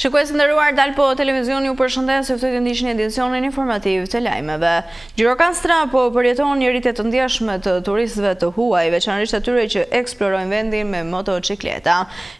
Shikues të nderuar, Dalpo Televizion ju përshëndes, ju ftoj të ndiqni edicionin informativ të lajmeve. Gjirokastra po përjeton një rritje të ndjeshme të turistëve të huaj, veçanërisht atyre që eksplorojnë vendin me motocikleta.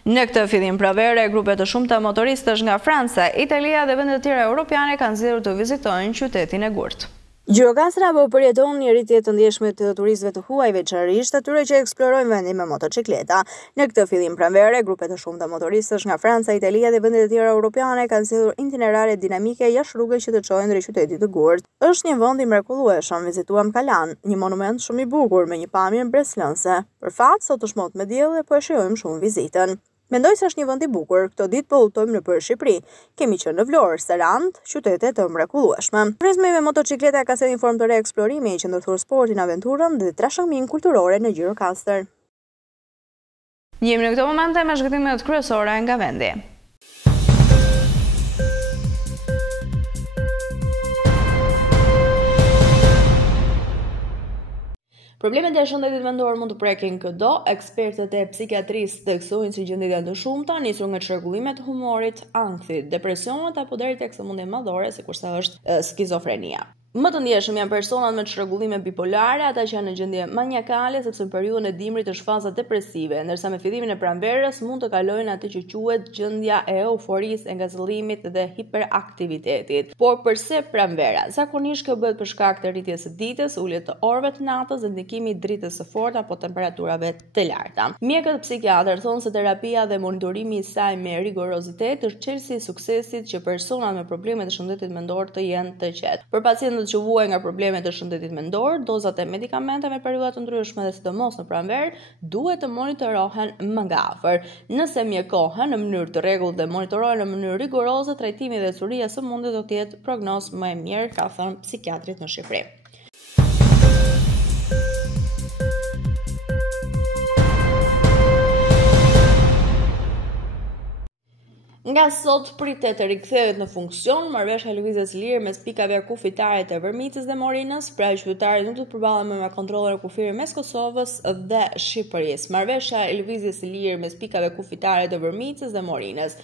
Në këtë fillim pranvere, grupe të shumta motoristësh nga Franca, Italia dhe vende të tjera europiane kanë zgjedhur të vizitojnë qytetin e Gurt. Gjirokastra po përjeton një rritje të ndjeshme të turistëve të huaj, veçanërisht atyre që eksplorojnë vendin me motocikleta. Në këtë fillim pranvere, grupe të shumta motoristësh nga Franca, Italia dhe vende të tjera europiane kanë zgjedhur itinerare dinamike jashtë rrugës që të çojnë drejt qytetit të Gurt. Është një vend i mrekullueshëm, vizituam Kalan, një monument shumë i bukur me një pamje mbretëlënse. Për fat, sot është motë me diell dhe po e shijojmë shumë vizitën. Mendoj se është një vend i bukur, këto ditë po udhtojmë nëpër Shqipëri. Kemi qenë në Vlorë, Sarandë, qytete të mrekullueshme. Turizmi me motocikleta ka sjellë një formë të re eksplorimi që ndërthur sportin, aventurën dhe trashëgiminë kulturore në Gjirokastër. Jemi në këto momente me shkëtimet kryesore nga vendi. Problemet e shëndetit mendor mund të prekin këdo. Ekspertët e psikiatrisë theksojnë si gjendjet janë të shumta, nisur nga çrregullimet e humorit, ankthi, depresionet apo deri tek sëmundje madhore, sikurse është skizofrenia. Më të ndjeshëm janë personat me çrregullime bipolare, ata që janë në gjendje maniakale, sepse në periudhën e dimrit është faza depresive, ndërsa me fillimin e pranverës mund të kalojnë atë që quhet gjendja e euforisë, engazëllimit dhe hiperaktivitetit. Por përse pranvera? Zakonisht kjo bëhet për shkak të rritjes së ditës, uljes të orëve të natës dhe ndikimit të dritës së fortë apo temperaturave të larta. Mjekët psikiatër thonë se terapia dhe monitorimi i saj me rigorozitet është çelësi i suksesit që personat me probleme të shëndetit mendor të jenë të qetë. Për pacientët që vuajnë nga problemet të shëndetit mendor, dozat e medikamenteve në periudha të ndryshme dhe sidomos në pranverë duhet të monitorohen më nga afër. Nëse mjekohen në mënyrë të rregullt dhe monitorohen në mënyrë rigoroze, trajtimi dhe curia e sëmundjes do të jetë prognozë më e mirë, ka thënë psikiatrit në Shqipëri. Nga sot pritet të rikthehet në funksion marrëveshja e lëvizjes lirë mes pikave kufitare të Vërmicës dhe Morinës, pra qytetarët nuk do të përballehen me kontrolle kufiri mes Kosovës dhe Shqipërisë. Marrëveshja e lëvizjes lirë mes pikave kufitare të Vërmicës dhe Morinës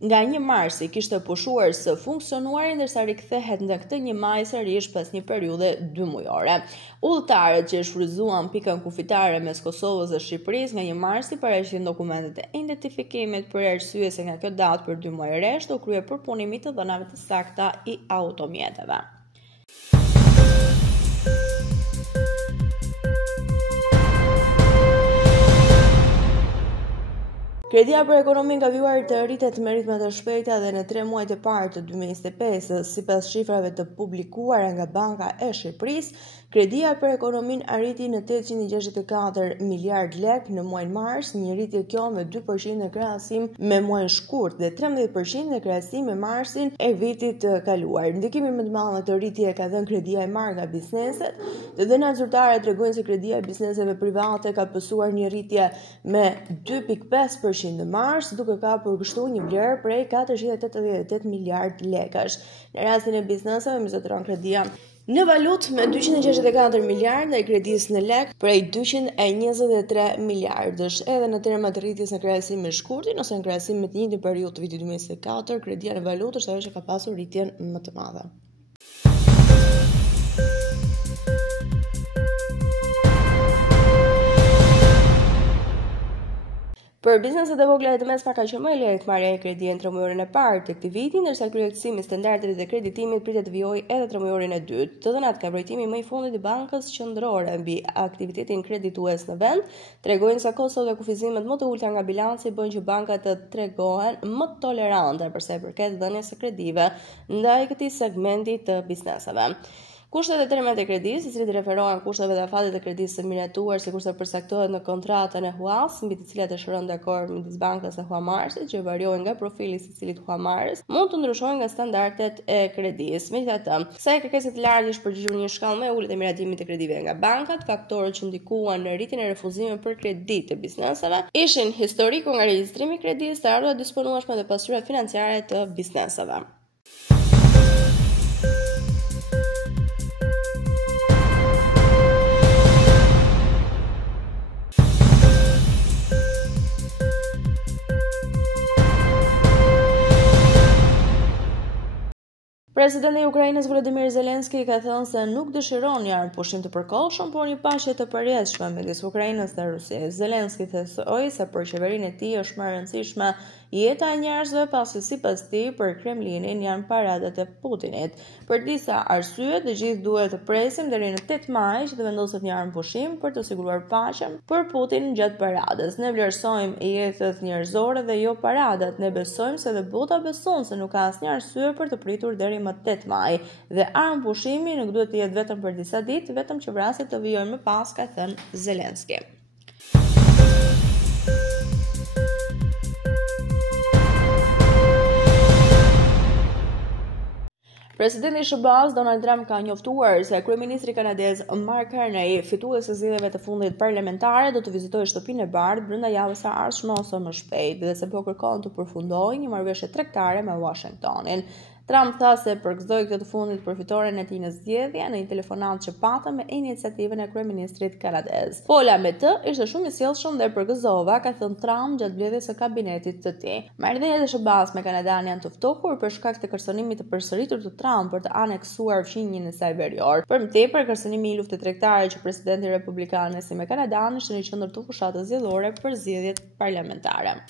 nga 1 marsi kishte pushuar së funksionuari, ndërsa rikthehet nga këtë 1 maj sërish pas një periudhe 2 mujore. Udhëtarët që shfrytzuan pikën kufitare mes Kosovës dhe Shqipërisë nga 1 marsi paraqiten dokumentet e identifikimit për arsye se nga kjo datë për 2 muaj rresht do kryej përpunimi të dhënave të sakta i automjeteve. Kredia për ekonomi nga vjuar të rritet me ritme të shpejta dhe në 3 muajt e parë të 2025, sipas shifrave të publikuara nga Banka e Shqipërisë, kredia për ekonomin arriti në 864 miliard lek në muajin mars, një rritje kjo me 2% në krahasim me muajin shkurt dhe 13% në krahasim me marsin e vitit të kaluar. Ndikimin më të madh në këtë rritje ka dhënë kredia e marrë nga bizneset, dhe dhënat zyrtare tregojnë se kredia e bizneseve private ka pësuar një rritje me 2.5% në mars, duke ka përkushtuar një vlerë prej 488 miliard lekësh. Në rastin e bizneseve, mbizotëron kredia në valutë me 264 miliard dhe kredisë në lek prej 223 miliardësh. Edhe në terma të rritjes në krahasim me shkurtin ose në krahasim me të njëjtin periudhë të vitit 2024, kredia në valutë është ajo që ka pasur rritjen më të madhe. Për bizneset e vogla dhe të mesme ka qenë më e lehtë marrja e kredi në 3 mujorin e parë të këtij viti, ndërsa kryetësimi i standardeve të kreditimit pritet të vijojë edhe 3 mujorin e dytë. Të dhënat nga vërtetimi më i fundit i Bankës Qendrore mbi aktivitetin kreditues në vend tregojnë se kostot dhe kufizimet më të ulta nga bilanci bëjnë që bankat të tregohen më tolerante për sa i përket dhënies së kredive ndaj këtij segmenti të bizneseve. Kushtet e termat e kredisë, i cilit referohen kushteve dhe afatet e kredisë së miratuar, sikurse përcaktohet në kontratën e Huas, mbi të cilat është rënë dakord midis bankës dhe Huamarsit, që variojnë nga profili i secilit Huamaris, mund të ndryshojnë nga standardet e kredisë. Megjithatë, sa i kërkesat të lartë është përgjigjur një shkallë më e ulët e miratimit të kredive nga bankat, faktorët që ndikuan në rritjen e refuzimeve për kredi të bizneseve ishin historiku nga regjistrimi i kredisë, të ardhurat disponueshme dhe pasyrat financiare të bizneseve. Presidenti i Ukrainës Volodymyr Zelensky ka thënë se nuk dëshiron një armëpushim të përkohshëm, por një paqe të përjetshme midis Ukrainës dhe Rusisë. Zelensky thesoi se për qeverinë e tij është më e rëndësishme jeta e njerëzve, pasi sipas tij për Kremlinin janë paradat e Putinit. Për disa arsye, të gjithë duhet të presim deri në 8 maj që të vendoset një armëpushim për të siguruar paqen për Putin gjatë paradës. Ne vlerësojmë jetët njerëzore dhe jo paradat. Ne besojmë se dhe bota beson se nuk ka asnjë arsye për të pritur deri më 8 maj dhe armëpushimi nuk duhet të jetë vetëm për disa ditë, vetëm që vrasit të vijojnë më pas, ka thënë Zelensky. Presidenti i SBA-s Donald Trump ka njoftuar se kryeministri kanadez Mark Carney, fituesi i zgjedhjeve të fundit parlamentare, do të vizitojë shtëpinë e bardhë brenda javës së ardhshme ose më shpejt, dhe se po kërkon të përfundojë një marrëveshje tregtare me Washingtonin. Trump tha se përgëzoi këtë të fundit për fitoren e tij në zgjedhje në një telefonat që patëm me iniciativën e kryeministrit kanadez. Pola me të ishte shumë i sjellshëm dhe përgëzova, ka thënë Trump gjatë mbledhjes së kabinetit të tij. Marrëdhëniet e SBA-s me Kanadan janë të ftohur për shkak të kërcënimit të përsëritur të Trump për të aneksuar fqinjin e saj verior. Për më tepër, kërcënimi i luftës tregtare që presidenti republikan si me Kanadan ishte në qendër të fushatës zgjedhore për zgjedhjet parlamentare.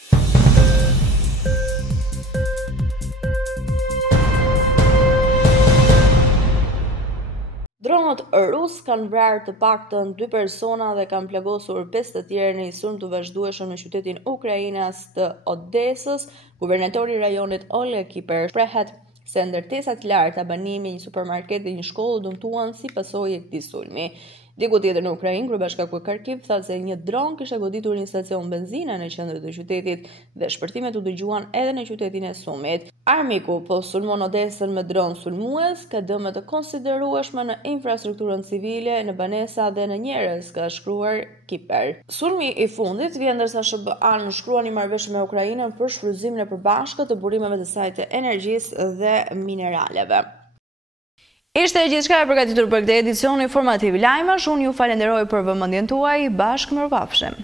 Dronët rus kanë vrarë të paktën 2 persona dhe kanë plagosur 5 të tjerë në një sulm të vazhdueshëm në qytetin ukrainas të Odesës. Guvernatori i rajonit Oleg Kiper shprehet se ndërtesat lartë, abanimi, një supermarket dhe një shkollë dëmtuan si pasojë e këtij sulmi. Diku tjetër në Ukrainë, Kryebashkiaku i Kharkiv tha se një dron kishte goditur një stacion benzine në qendër të qytetit dhe shpërtimet u dëgjuan edhe në qytetin e Sumit. Armiku po sulmon Odesën me dron sulmues, ka dëme të konsiderueshme në infrastrukturën civile, në banesa dhe në njerëz, ka shkruar Kiper. Sulmi i fundit vjen ndërsa SBA nënshkrua një marrëveshje me Ukrainën për shfrytëzimin e përbashkët të burimeve të saj të energjisë dhe mineraleve. Ishte gjithçka e përgatitur për këtë edicion informativ lajmash. Unë ju falenderoj për vëmendjen tuaj. Bashkë mirupafshim.